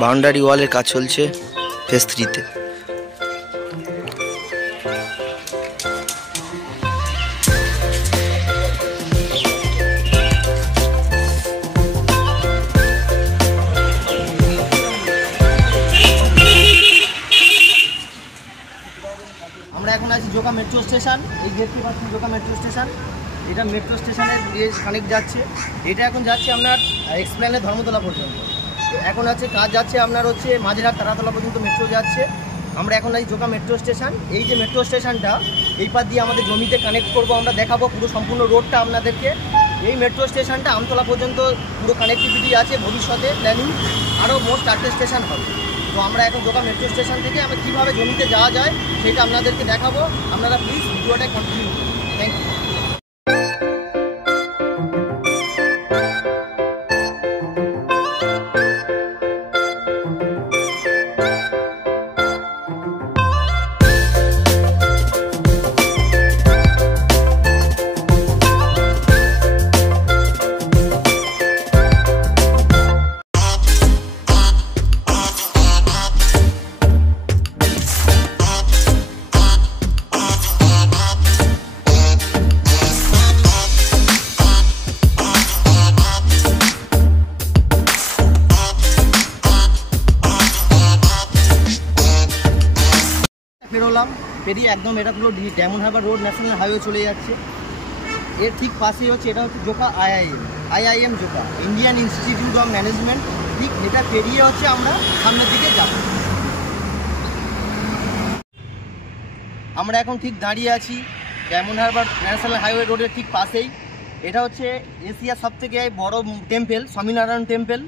Boundary ওয়ালের কাজ চলছে ফেজ 3-তে। আমরা এখন আছি জোকা মেট্রো স্টেশন। এই দেখতে পাচ্ছি জোকা মেট্রো স্টেশন। এটা মেট্রো স্টেশনের কানেক্ট যাচ্ছে। এটা এখন যাচ্ছে আপনার এক্সপ্লেনের ধর্মতলা পর্যন্ত। এখন আছে কাজ যাচ্ছে আপনার হচ্ছে মাঝেরহাট তারাতলা পর্যন্ত মেট্রো যাচ্ছে। আমরা এখন আছি জোকা মেট্রো স্টেশন। এই যে মেট্রো স্টেশনটা এই পার দিয়ে আমাদের জমিতে কানেক্ট করব, আমরা দেখাবো পুরো সম্পূর্ণ রোডটা আপনাদেরকে। এই মেট্রো স্টেশনটা আমতলা পর্যন্ত পুরো কানেক্টিভিটি আছে, ভবিষ্যতে প্ল্যানিং আরও মোট 4টে স্টেশন হবে। তো আমরা এখন জোকা মেট্রো স্টেশন থেকে আমরা কীভাবে জমিতে যাওয়া যায় সেটা আপনাদেরকে দেখাবো। আপনারা প্লিজ ভিডিওটা কন্টিনিউ করুন। Thank you. পেরোলাম, পেরিয়ে একদম এটা পুরো diamond Harbour road national highway চলে যাচ্ছে। এর ঠিক পাশেই হচ্ছে এটা হচ্ছে Joka IIM Joka Indian institute of management. ঠিক এটা পেরিয়ে হচ্ছে আমরা সামনের দিকে যাব। আমরা এখন ঠিক দাঁড়িয়ে আছি ডায়মন্ড হারবার ন্যাশনাল হাইওয়ে রোডের ঠিক পাশেই। এটা হচ্ছে এশিয়ার সবথেকে বড় টেম্পল, স্বামীনারায়ণ টেম্পল।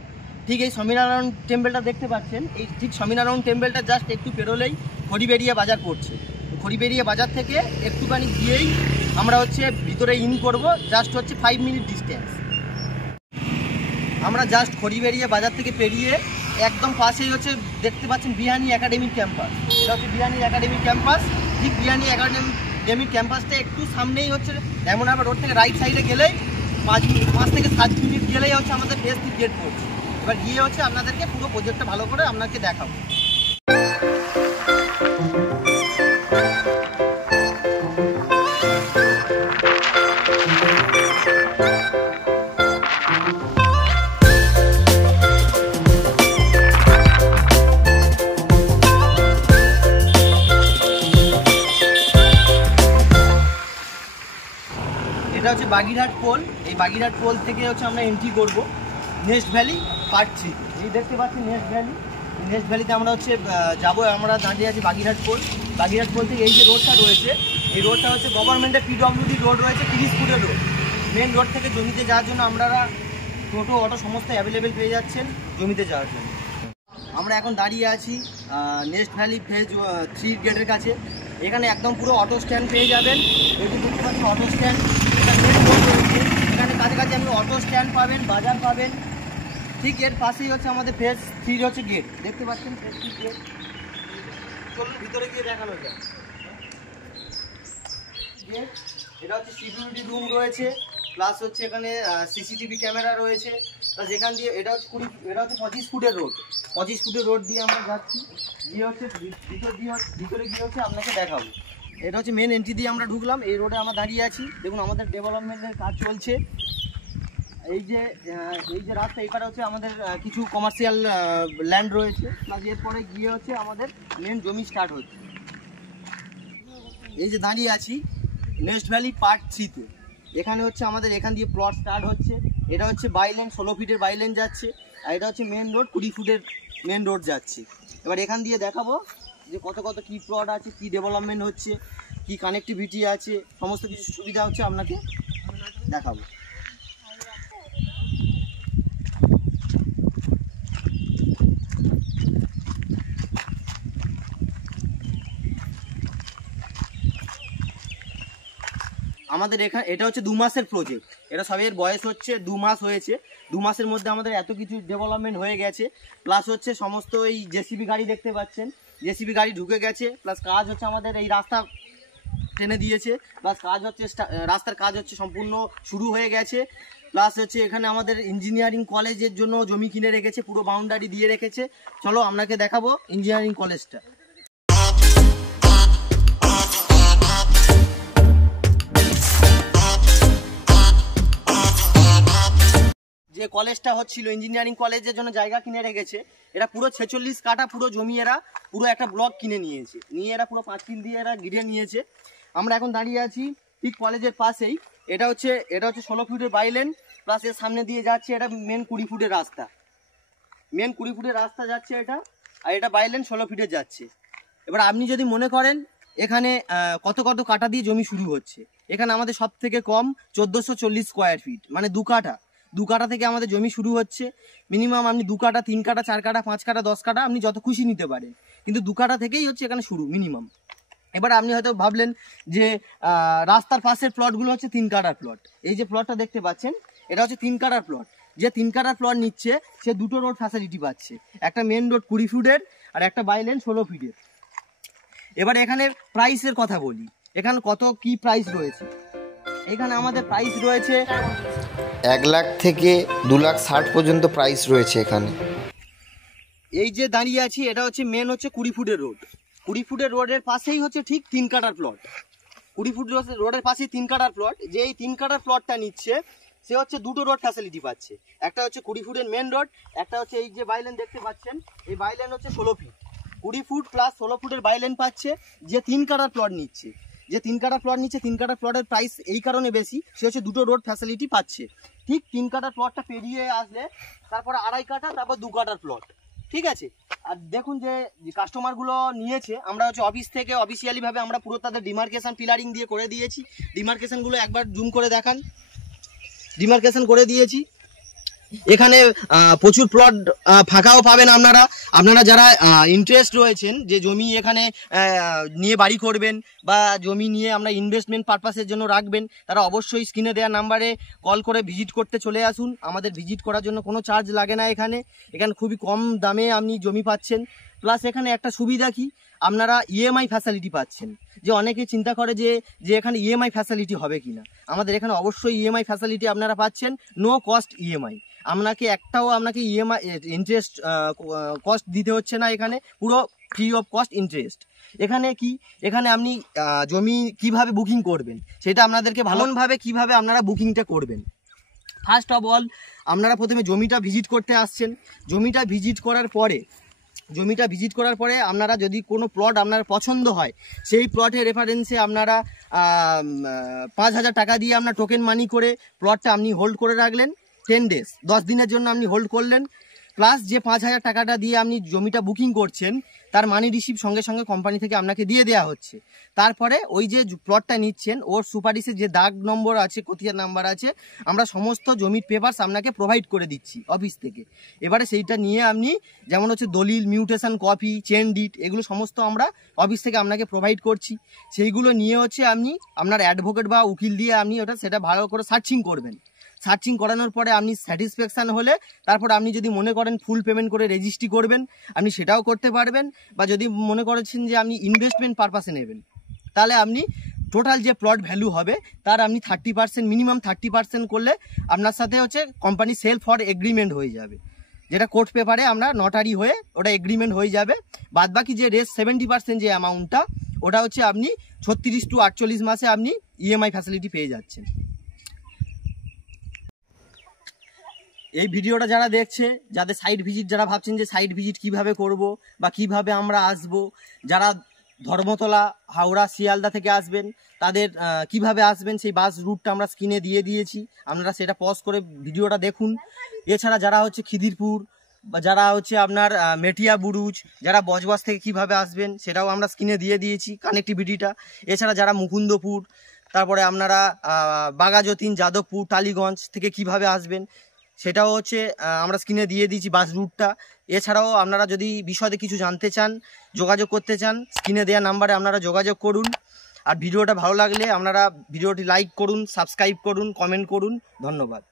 ঠিক এই স্বামীনারায়ণ টেম্পলটা দেখতে পাচ্ছেন। এই ঠিক স্বামীনারায়ণ টেম্পলটা জাস্ট একটু পেরোলেই খড়িবেড়িয়া বাজার পড়ছে। খড়িবেড়িয়া বাজার থেকে একটুখানি গিয়েই আমরা হচ্ছে ভিতরে ইন করব। জাস্ট হচ্ছে 5 মিনিট ডিস্টেন্স। আমরা জাস্ট খড়িবেড়িয়া বাজার থেকে পেরিয়ে একদম পাশেই হচ্ছে দেখতে পাচ্ছেন বিহানি একাডেমিক ক্যাম্পাস। এটা হচ্ছে বিহানি একাডেমিক ক্যাম্পাস। ঠিক বিহানি একাডেমিক ক্যাম্পাসটা একটু সামনেই হচ্ছে ডায়মন্ড হারবার রোড থেকে রাইট সাইডে গেলেই 5 থেকে 7 মিনিট গেলেই হচ্ছে আমাদের ফেজ 3 গেট পড়ছে। এবার গিয়ে হচ্ছে আপনাদেরকে পুরো প্রজেক্টটা ভালো করে আপনাকে দেখাবো। এটা হচ্ছে বাগিরহাট পোল। এই বাগিরহাট পোল থেকে হচ্ছে আমরা এন্ট্রি করব নেস্ট ভ্যালি পার্ট 3। এই দেখতে পাচ্ছি নেস্ট ভ্যালি। নেস্ট ভ্যালিতে আমরা হচ্ছে যাবো। আমরা দাঁড়িয়ে আছি বাগিরহাট পোল। বাগিরহাট পোল থেকে এই যে রোডটা রয়েছে, এই রোডটা হচ্ছে গভর্নমেন্টের পিডব্লিউডি রোড রয়েছে, 30 ফুটের রোড। মেন রোড থেকে জমিতে যাওয়ার জন্য আপনারা টোটো অটো সমস্ত অ্যাভেলেবেল পেয়ে যাচ্ছেন জমিতে যাওয়ার জন্য। আমরা এখন দাঁড়িয়ে আছি নেস্ট ভ্যালি ফেজ 3 গেটের কাছে। এখানে একদম পুরো অটো স্ট্যান্ড পেয়ে যাবেন। এই যে দেখতে পাচ্ছেন অটো স্ট্যান্ড, এটা মেন রোড রয়েছে। এখানে কাছাকাছি আপনি অটো স্ট্যান্ড পাবেন, বাজার পাবেন। ঠিক এর পাশেই হচ্ছে আমাদের ফেজ 3 হচ্ছে গেট। দেখতে পাচ্ছেন ফেজ 3 গেট। চলুন ভিতরে গিয়ে দেখানো যায় গেট। এটা হচ্ছে সিকিউরিটি রুম রয়েছে, প্লাস হচ্ছে এখানে সিসিটিভি ক্যামেরা রয়েছে। প্লাস এখান দিয়ে এটা হচ্ছে 25 ফুটের রোড। 25 ফুটের রোড দিয়ে আমরা যাচ্ছি। গিয়ে হচ্ছে ভিতরে গিয়ে হচ্ছে আপনাকে দেখাবো। এটা হচ্ছে মেন এন্ট্রি দিয়ে আমরা ঢুকলাম। এই রোডে আমরা দাঁড়িয়ে আছি। দেখুন আমাদের ডেভেলপমেন্টের কাজ চলছে। এই যে রাস্তা এপারে হচ্ছে আমাদের কিছু কমার্শিয়াল ল্যান্ড রয়েছে। প্লাস এরপরে গিয়ে হচ্ছে আমাদের মেন জমি স্টার্ট হচ্ছে। এই যে দাঁড়িয়ে আছি নেস্ট ভ্যালি পার্ট 3-তে। এখানে হচ্ছে আমাদের এখান দিয়ে প্লট স্টার্ট হচ্ছে। এটা হচ্ছে বাইলেন, 16 ফিটের বাইলেন যাচ্ছে। আর এটা হচ্ছে মেন রোড, 20 ফুটের মেন রোড যাচ্ছে। এবার এখান দিয়ে দেখাবো যে কত কী প্লট আছে, কী ডেভেলপমেন্ট হচ্ছে, কী কানেক্টিভিটি আছে, সমস্ত কিছু সুবিধা হচ্ছে আপনাকে দেখাবো। আমাদের এখানে এটা হচ্ছে 2 মাসের প্রজেক্ট। এটা সবের বয়স হচ্ছে 2 মাস হয়েছে। 2 মাসের মধ্যে আমাদের এত কিছু ডেভেলপমেন্ট হয়ে গেছে। প্লাস হচ্ছে সমস্ত এই জেসিবি গাড়ি দেখতে পাচ্ছেন, জেসিবি গাড়ি ঢুকে গেছে। প্লাস কাজ হচ্ছে আমাদের এই রাস্তা টেনে দিয়েছে। প্লাস কাজ হচ্ছে রাস্তার কাজ হচ্ছে সম্পূর্ণ শুরু হয়ে গেছে। প্লাস হচ্ছে এখানে আমাদের ইঞ্জিনিয়ারিং কলেজের জন্য জমি কিনে রেখেছে, পুরো বাউন্ডারি দিয়ে রেখেছে। চলো আপনাকে দেখাবো ইঞ্জিনিয়ারিং কলেজটা। যে কলেজটা হচ্ছিল ইঞ্জিনিয়ারিং কলেজের জন্য জায়গা কিনে রেখেছে, এরা পুরো 46 কাঠা পুরো জমি এরা পুরো একটা ব্লক কিনে নিয়েছে, নিয়ে এরা পুরো পাঁচিল দিয়ে এরা ঘিরে নিয়েছে। আমরা এখন দাঁড়িয়ে আছি ঠিক কলেজের পাশেই। এটা হচ্ছে 16 ফুটের বাইলেন, প্লাস এর সামনে দিয়ে যাচ্ছে এটা মেন 20 ফুটের রাস্তা, মেন 20 ফুটের রাস্তা যাচ্ছে এটা, আর এটা বাইলেন 16 ফিটে যাচ্ছে। এবার আপনি যদি মনে করেন এখানে কত কত কাঠা দিয়ে জমি শুরু হচ্ছে, এখানে আমাদের সব থেকে কম 1440 স্কোয়ার ফিট, মানে 2 কাঠা থেকে আমাদের জমি শুরু হচ্ছে। মিনিমাম আপনি 2 কাঠা, 3 কাঠা, 4 কাঠা, 5 কাঠা, 10 কাঠা আপনি যত খুশি নিতে পারেন, কিন্তু 2 কাঠা থেকেই হচ্ছে এখানে শুরু মিনিমাম। এবার আপনি হয়তো ভাবলেন যে রাস্তার পাশের প্লটগুলো হচ্ছে 3 কাঠার প্লট। এই যে প্লটটা দেখতে পাচ্ছেন এটা হচ্ছে 3 কাঠার প্লট। যে 3 কাঠার প্লট নিচ্ছে সে দুটো রোড ফ্যাসিলিটি পাচ্ছে, একটা মেন রোড 20 ফুটের আর একটা বাইলেন 16 ফিটের। এবার এখানে প্রাইসের কথা বলি, এখানে কত কি প্রাইস রয়েছে। এখানে আমাদের প্রাইস রয়েছে 1 লাখ থেকে 2,60,000 পর্যন্ত প্রাইস রয়েছে এখানে। এই যে দাঁড়িয়ে আছি এটা হচ্ছে মেন হচ্ছে 20 ফুটের রোড, 20 ফুটের রোডের পাশেই হচ্ছে ঠিক 3 কাঠার প্লট, 20 ফুট রোডের পাশেই 3 কাঠার প্লট। যে এই 3 কাঠার প্লটটা নিচ্ছে সে হচ্ছে দুটো রোড ফ্যাসিলিটি পাচ্ছে, একটা হচ্ছে 20 ফুটের মেন রোড, একটা হচ্ছে এই যে বাইলেন দেখতে পাচ্ছেন, এই বাইলেন হচ্ছে 16 ফিট, 20 ফুট প্লাস 16 ফুটের বাইলেন পাচ্ছে। যে 3 কাঠার প্লট নিচ্ছে, যে 3 কাঠার প্লট নিচ্ছে, 3 কাঠার প্লটের প্রাইস এই কারণে বেশি, সে হচ্ছে দুটো রোড ফ্যাসিলিটি পাচ্ছে। ঠিক 3 কাঠার প্লটটা পেরিয়ে আসলে তারপরে 2.5 কাঠা, তারপর 2 কাঠার প্লট, ঠিক আছে। আর দেখুন যে কাস্টমারগুলো নিয়েছে, আমরা হচ্ছে অফিস থেকে অফিসিয়ালিভাবে আমরা পুরো তাদের ডিমার্কেশন পিলারিং দিয়ে করে দিয়েছি। ডিমার্কেশনগুলো একবার জুম করে দেখান, ডিমার্কেশন করে দিয়েছি। এখানে প্রচুর প্লট ফাঁকাও পাবেন আপনারা যারা ইন্টারেস্ট রয়েছেন যে জমি এখানে নিয়ে বাড়ি করবেন বা জমি নিয়ে আমরা ইনভেস্টমেন্ট পারপাসের জন্য রাখবেন, তারা অবশ্যই স্ক্রিনে দেওয়া নাম্বারে কল করে ভিজিট করতে চলে আসুন। আমাদের ভিজিট করার জন্য কোনো চার্জ লাগে না, এখানে খুবই কম দামে আপনি জমি পাচ্ছেন। প্লাস এখানে একটা সুবিধা কি, আপনারা ইএমআই ফ্যাসিলিটি পাচ্ছেন। যে অনেকে চিন্তা করে যে এখানে ইএমআই ফ্যাসিলিটি হবে কিনা, আমাদের এখানে অবশ্যই ইএমআই ফ্যাসিলিটি আপনারা পাচ্ছেন, নো কস্ট ইএমআই। আপনাকে ইএমআই ইন্টারেস্ট কস্ট দিতে হচ্ছে না, এখানে পুরো ফ্রি অফ কস্ট ইন্টারেস্ট। এখানে আপনি জমি কিভাবে বুকিং করবেন সেটা আপনাদেরকে ভালোভাবে কিভাবে আপনারা বুকিংটা করবেন। ফার্স্ট অফ অল আপনারা প্রথমে জমিটা ভিজিট করতে আসছেন, জমিটা ভিজিট করার পরে আপনারা যদি কোনো প্লট আপনার পছন্দ হয়, সেই প্লটের রেফারেন্সে আপনারা 5,000 টাকা দিয়ে আপনার টোকেন মানি করে প্লটটা আপনি হোল্ড করে রাখলেন 10 ডেজ, 10 দিনের জন্য আপনি হোল্ড করলেন। প্লাস যে 5,000 টাকাটা দিয়ে আপনি জমিটা বুকিং করছেন তার মানি রিসিভ সঙ্গে সঙ্গে কোম্পানি থেকে আপনাকে দিয়ে দেওয়া হচ্ছে। তারপরে ওই যে প্লটটা নিচ্ছেন ওর সুপারিশে যে দাগ নম্বর আছে, খতিয়ান নাম্বার আছে, আমরা সমস্ত জমির পেপারস আপনাকে প্রোভাইড করে দিচ্ছি অফিস থেকে। এবারে সেইটা নিয়ে আপনি যেমন হচ্ছে দলিল, মিউটেশন কপি, চেন ডিট, এগুলো সমস্ত আমরা অফিস থেকে আপনাকে প্রোভাইড করছি। সেইগুলো নিয়ে হচ্ছে আপনি আপনার অ্যাডভোকেট বা উকিল দিয়ে আপনি সেটা ভালো করে সার্চিং করবেন। সার্চিং করানোর পরে আপনি স্যাটিসফ্যাকশান হলে তারপর আপনি যদি মনে করেন ফুল পেমেন্ট করে রেজিস্ট্রি করবেন, আপনি সেটাও করতে পারবেন। বা যদি মনে করেছেন যে আপনি ইনভেস্টমেন্ট পারপাসে নেবেন, তাহলে আপনি টোটাল যে প্লট ভ্যালু হবে তার আপনি 30%, মিনিমাম 30% করলে আপনার সাথে হচ্ছে কোম্পানি সেল ফর এগ্রিমেন্ট হয়ে যাবে, যেটা কোর্ট পেপারে আমরা নটারি হয়ে ওটা এগ্রিমেন্ট হয়ে যাবে। বাদবাকি যে রেস্ট 70% যে অ্যামাউন্টটা, ওটা হচ্ছে আপনি 36 to 48 মাসে আপনি ইএমআই ফ্যাসিলিটি পেয়ে যাচ্ছেন। এই ভিডিওটা যারা দেখছে, যাদের সাইট ভিজিট, যারা ভাবছেন যে সাইট ভিজিট কিভাবে করব বা কিভাবে আমরা আসব, যারা ধর্মতলা, হাওড়া, শিয়ালদা থেকে আসবেন তাদের কিভাবে আসবেন সেই বাস রুটটা আমরা স্ক্রিনে দিয়ে দিয়েছি, আপনারা সেটা পজ করে ভিডিওটা দেখুন। এছাড়া যারা হচ্ছে খিদিরপুর বা যারা হচ্ছে আপনার মেটিয়া বুরুজ, যারা বজবজ থেকে কিভাবে আসবেন সেটাও আমরা স্ক্রিনে দিয়ে দিয়েছি কানেক্টিভিটিটা। এছাড়া যারা মুকুন্দপুর, তারপরে আপনারা বাঘাযতীন, যাদবপুর, টালিগঞ্জ থেকে কিভাবে আসবেন সেটাও হচ্ছে আমরা স্ক্রিনে দিয়ে দিয়েছি বাস রুটটা। এছাড়াও আপনারা যদি বিশদে কিছু জানতে চান, যোগাযোগ করতে চান, স্ক্রিনে দেওয়া নাম্বারে আপনারা যোগাযোগ করুন। আর ভিডিওটা ভালো লাগলে আপনারা ভিডিওটি লাইক করুন, সাবস্ক্রাইব করুন, কমেন্ট করুন। ধন্যবাদ।